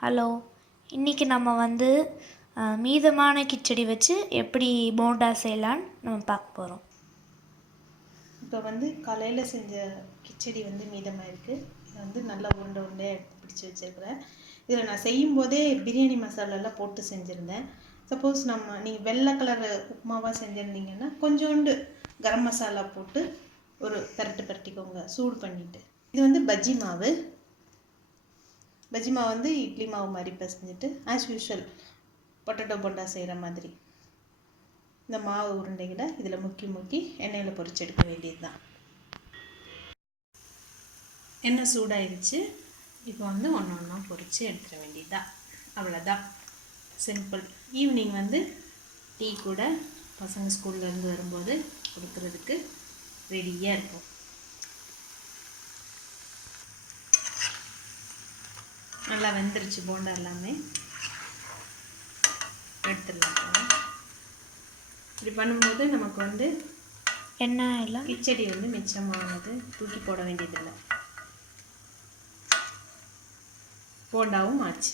Hello, இன்றைக்கி நம்ம மீதமான கிச்சடி வச்சு எப்படி போண்டா செய்யலான்னு நம்ம பார்க்க போகிறோம். இப்போ காலையில் செஞ்ச கிச்சடி மீதமாக இருக்குது. இதை நல்லா உருண்டை உருண்டையாக எடுத்து பிடிச்சி வச்சுருக்கிறேன். இதில் நான் செய்யும்போதே பிரியாணி மசாலாலாம் போட்டு செஞ்சுருந்தேன். சப்போஸ் நீங்கள் வெள்ளை கலர் உப்புமாவாக செஞ்சுருந்தீங்கன்னா கொஞ்சோண்டு கரம் மசாலா போட்டு ஒரு பரட்டிக்கோங்க சூடு பண்ணிவிட்டு. இது பஜ்ஜி மாவு இட்லி மாவு மாதிரி பிசைஞ்சிட்டு ஆஸ் யூஷுவல் பொட்டேட்டோ போண்டா செய்கிற மாதிரி இந்த மாவு உருண்டைகளை இதில் முக்கி எண்ணெயில் பொரிச்சு எடுக்க வேண்டியது தான். எண்ணெய் சூடாகிடுச்சு. இப்போ ஒன்று ஒன்றா பொரித்து எடுத்துட வேண்டியது தான். அவ்வளோதான், சிம்பிள். ஈவினிங் டீ கூட பசங்க ஸ்கூல்லேருந்து வரும்போது கொடுக்குறதுக்கு ரெடியாக இருக்கும். நல்லா வெந்துருச்சு போண்டா எல்லாமே. எடுத்துடலாம். இப்படி பண்ணும்போது நமக்கு எண்ணெய் எல்லாம் கிச்சடி மிச்சமானது தூக்கி போட வேண்டியதில்லை. போண்டாவும் ஆச்சு.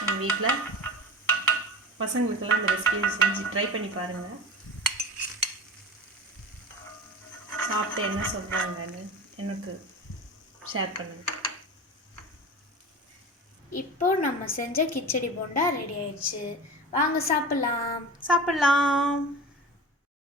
எங்கள் வீட்டில் பசங்களுக்கெல்லாம் இந்த ரெசிபியை செஞ்சு ட்ரை பண்ணி பாருங்கள். சாப்பிட்டு என்ன சொல்கிறாங்கன்னு எனக்கு ஷேர் பண்ணுங்கள். இப்போ நம்ம செஞ்ச கிச்சடி போண்டா ரெடி ஆயிடுச்சு. வாங்க சாப்பிடலாம்.